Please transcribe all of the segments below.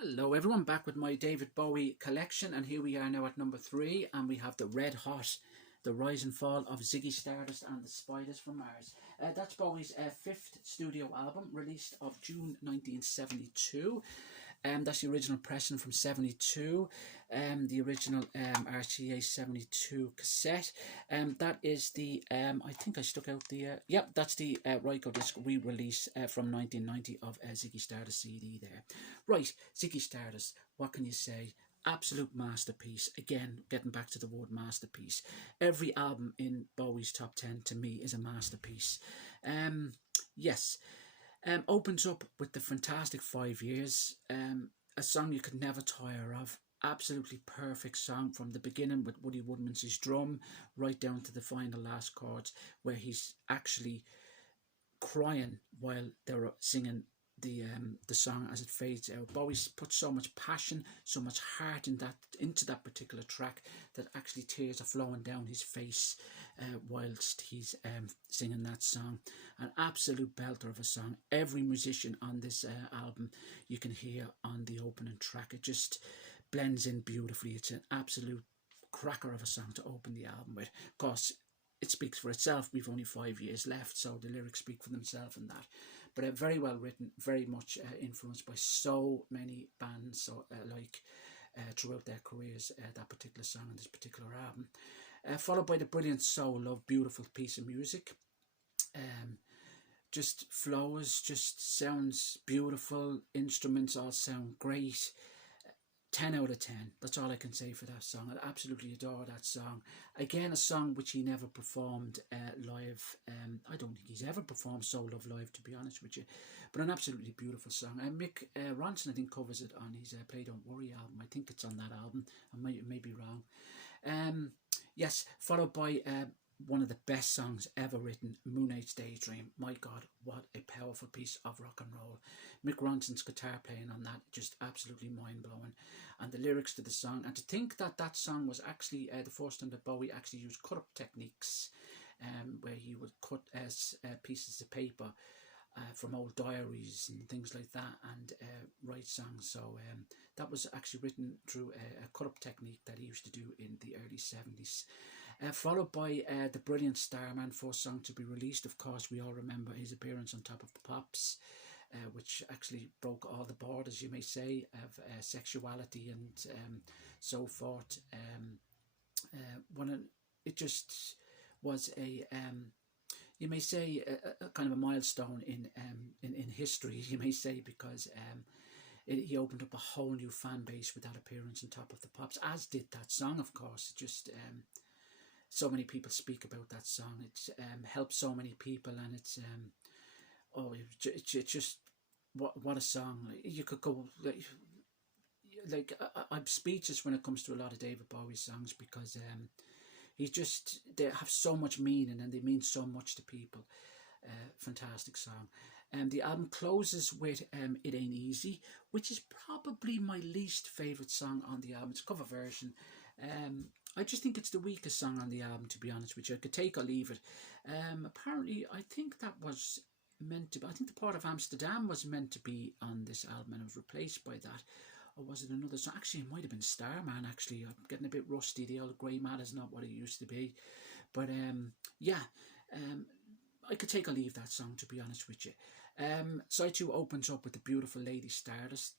Hello everyone, back with my David Bowie collection, and here we are now at number 3, and we have the Red Hot, The Rise and Fall of Ziggy Stardust and the Spiders from Mars. That's Bowie's fifth studio album, released of June 1972. That's the original pressing from 72, the original RCA 72 cassette. That is the, I think I stuck out the, yep, that's the Ryko disc re-release from 1990 of Ziggy Stardust CD there. Right, Ziggy Stardust, what can you say? Absolute masterpiece. Again, getting back to the word masterpiece. Every album in Bowie's top 10 to me is a masterpiece. Yes. Opens up with the fantastic 5 years, a song you could never tire of. Absolutely perfect song from the beginning with Woody Woodman's drum right down to the final last chords, where he's actually crying while they're singing the song as it fades out. Bowie's put so much passion, so much heart into that particular track that actually tears are flowing down his face whilst he's singing that song. An absolute belter of a song. Every musician on this album you can hear on the opening track. It just blends in beautifully. It's an absolute cracker of a song to open the album with. Of course, it speaks for itself. We've only 5 years left, so the lyrics speak for themselves in that. But very well written, very much influenced by so many bands, so throughout their careers, that particular song and this particular album. Followed by the brilliant Soul Love, beautiful piece of music. Just flows, just sounds beautiful. Instruments all sound great. 10 out of 10. That's all I can say for that song. I absolutely adore that song. Again, a song which he never performed live. I don't think he's ever performed Soul Love live, to be honest with you. But an absolutely beautiful song. Mick Ronson, I think, covers it on his Play Don't Worry album. I think it's on that album. I may be wrong. Yes, followed by one of the best songs ever written, Moon Age's Daydream. My God, what a powerful piece of rock and roll. Mick Ronson's guitar playing on that, just absolutely mind-blowing. And the lyrics to the song, and to think that that song was actually the first time that Bowie actually used cut-up techniques, where he would cut pieces of paper from old diaries and things like that, and write songs. So that was actually written through a cut-up technique that he used to do in the early 70s. Followed by the brilliant Starman, first song to be released. Of course, we all remember his appearance on Top of the Pops, which actually broke all the borders, you may say, of sexuality and so forth. It just was a you may say a kind of a milestone in history, you may say, because he opened up a whole new fan base with that appearance on Top of the Pops, as did that song, of course. It just so many people speak about that song. It's helped so many people, and it's it's just what a song. You could go I'm speechless when it comes to a lot of David Bowie songs, because they have so much meaning and they mean so much to people. Fantastic song. The album closes with It Ain't Easy, which is probably my least favourite song on the album. It's a cover version. I just think it's the weakest song on the album, to be honest with you. I could take or leave it. Apparently, I think that was meant to be, I think The Port of Amsterdam was meant to be on this album, and it was replaced by that. Or was it another song? Actually, it might have been Starman, actually. I'm getting a bit rusty. The old grey matter is not what it used to be. But yeah, I could take or leave that song, to be honest with you. Side 2 opens up with the beautiful Lady Stardust.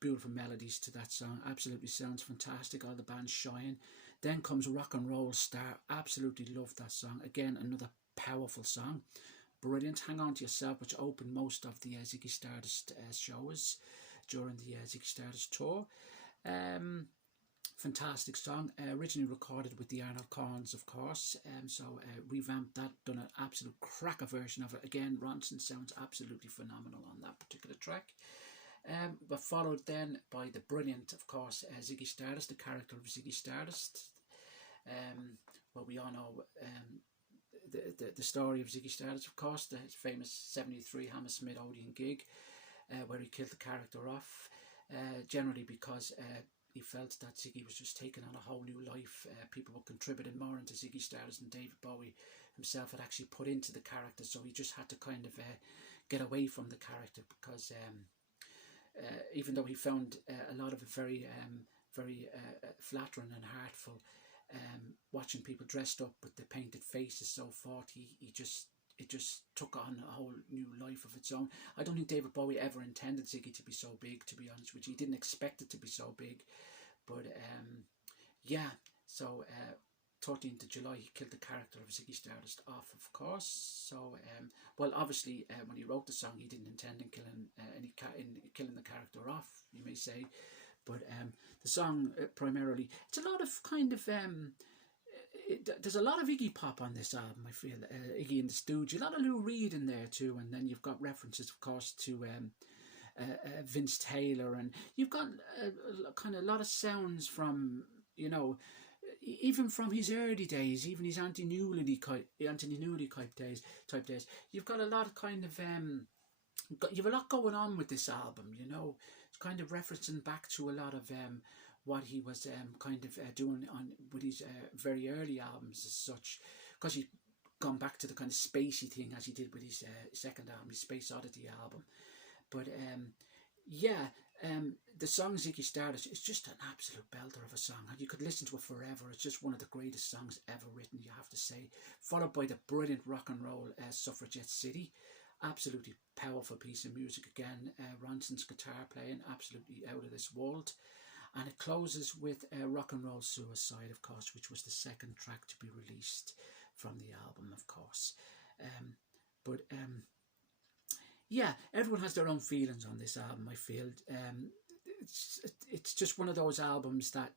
Beautiful melodies to that song. Absolutely sounds fantastic. All the bands shine. Then comes Rock and Roll Star. Absolutely love that song. Again, another powerful song. Brilliant. Hang On To Yourself, which opened most of the Ziggy Stardust shows during the Ziggy Stardust tour. Fantastic song. Originally recorded with the Arnold Corns, of course. So revamped that, done an absolute cracker version of it. Again, Ronson sounds absolutely phenomenal on that particular track. But followed then by the brilliant, of course, Ziggy Stardust, the character of Ziggy Stardust. Well, we all know the story of Ziggy Stardust, of course, the famous 73 Hammersmith Odeon gig, where he killed the character off, generally because he felt that Ziggy was just taking on a whole new life. People were contributing more into Ziggy Stardust than David Bowie himself had actually put into the character, so he just had to kind of get away from the character, because even though he found a lot of it very flattering and heartful, watching people dressed up with the painted faces so forth, it just took on a whole new life of its own. I don't think David Bowie ever intended Ziggy to be so big, to be honest with you. He didn't expect it to be so big. But yeah, so 13th of July, he killed the character of Ziggy Stardust off, of course. So, well, obviously, when he wrote the song, he didn't intend in killing the character off, you may say. But the song primarily, it's a lot of kind of there's a lot of Iggy Pop on this album, I feel. Iggy and the Stooges, a lot of Lou Reed in there too, and then you've got references, of course, to Vince Taylor, and you've got kind of a lot of sounds from, you know, even from his early days, even his Anthony Newley type days. You've got a lot of kind of you've a lot going on with this album, you know. It's kind of referencing back to a lot of what he was kind of doing on with his very early albums as such, because he's gone back to the kind of spacey thing as he did with his second album, his Space Oddity album. But yeah, the song Ziggy Stardust is just an absolute belter of a song, and you could listen to it forever. It's just one of the greatest songs ever written, you have to say. Followed by the brilliant rock and roll Suffragette City. Absolutely powerful piece of music again. Ronson's guitar playing, absolutely out of this world. And it closes with Rock and Roll Suicide, of course, which was the second track to be released from the album, of course. Yeah, everyone has their own feelings on this album, I feel. It's just one of those albums that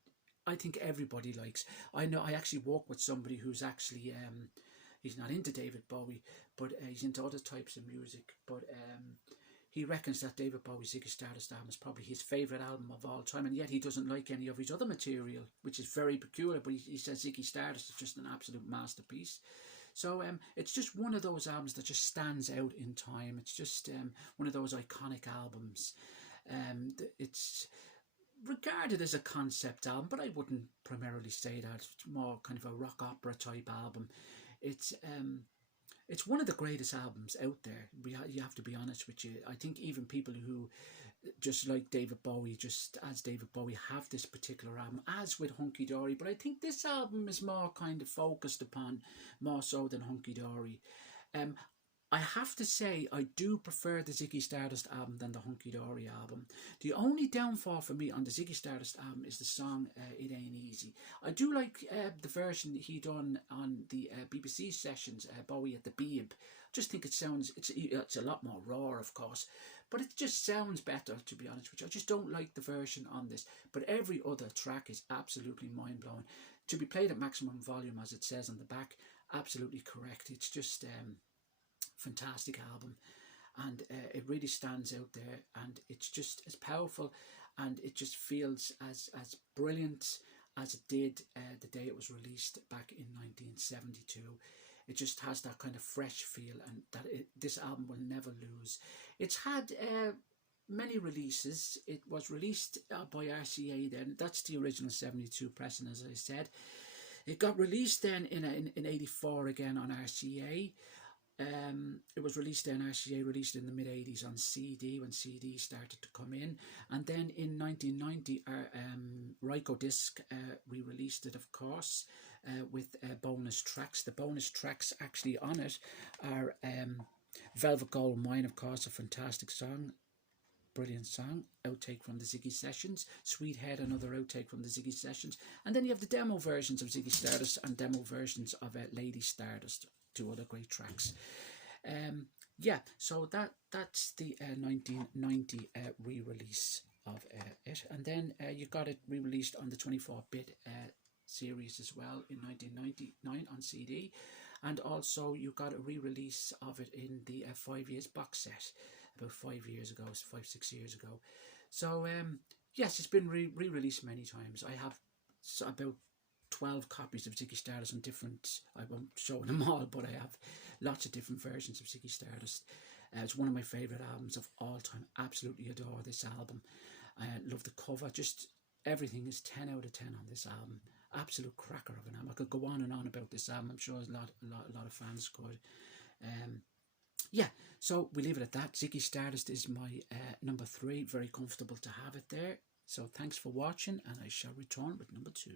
I think everybody likes. I know I actually work with somebody who's actually, he's not into David Bowie, but he's into other types of music. But he reckons that David Bowie's Ziggy Stardust album is probably his favourite album of all time, and yet he doesn't like any of his other material, which is very peculiar, but he says Ziggy Stardust is just an absolute masterpiece. So it's just one of those albums that just stands out in time. It's just one of those iconic albums. It's regarded as a concept album, but I wouldn't primarily say that. It's more kind of a rock opera type album. It's one of the greatest albums out there. You have to be honest with you. I think even people who just like David Bowie, just as David Bowie, have this particular album, as with Hunky Dory. But I think this album is more kind of focused upon, more so than Hunky Dory. I have to say, I do prefer the Ziggy Stardust album than the Hunky Dory album. The only downfall for me on the Ziggy Stardust album is the song It Ain't Easy. I do like the version he done on the BBC sessions, Bowie at the Beeb. I just think it sounds, it's a lot more raw, of course, but it just sounds better, to be honest with you. I just don't like the version on this, but every other track is absolutely mind-blowing. To be played at maximum volume, as it says on the back, absolutely correct. It's just fantastic album, and it really stands out there, and it's just as powerful, and it just feels as brilliant as it did the day it was released back in 1972. It just has that kind of fresh feel, and that this album will never lose. It's had many releases. It was released by RCA then. That's the original 72 pressing, as I said. It got released then in 84 again on RCA. It was released then, RCA released it in the mid-80s on CD, when CD started to come in. And then in 1990, Ryko Disc re-released it, of course, with bonus tracks. The bonus tracks actually on it are Velvet Gold Mine, of course, a fantastic song. Brilliant song. Outtake from the Ziggy Sessions. Sweet Head, another outtake from the Ziggy Sessions. And then you have the demo versions of Ziggy Stardust and demo versions of Lady Stardust. Two other great tracks. Yeah, so that's the 1990 re-release of it. And then you got it re-released on the 24-bit series as well in 1999 on CD. And also you got a re-release of it in the 5 years box set about 5 years ago, 5-6 years ago. So yes, it's been re-released many times. I have about 12 copies of Ziggy Stardust on different, I won't show them all, but I have lots of different versions of Ziggy Stardust. It's one of my favourite albums of all time. Absolutely adore this album. I love the cover. Just everything is 10 out of 10 on this album. Absolute cracker of an album. I could go on and on about this album. I'm sure a lot of fans could. yeah, so we leave it at that. Ziggy Stardust is my number 3. Very comfortable to have it there. So thanks for watching, and I shall return with number 2.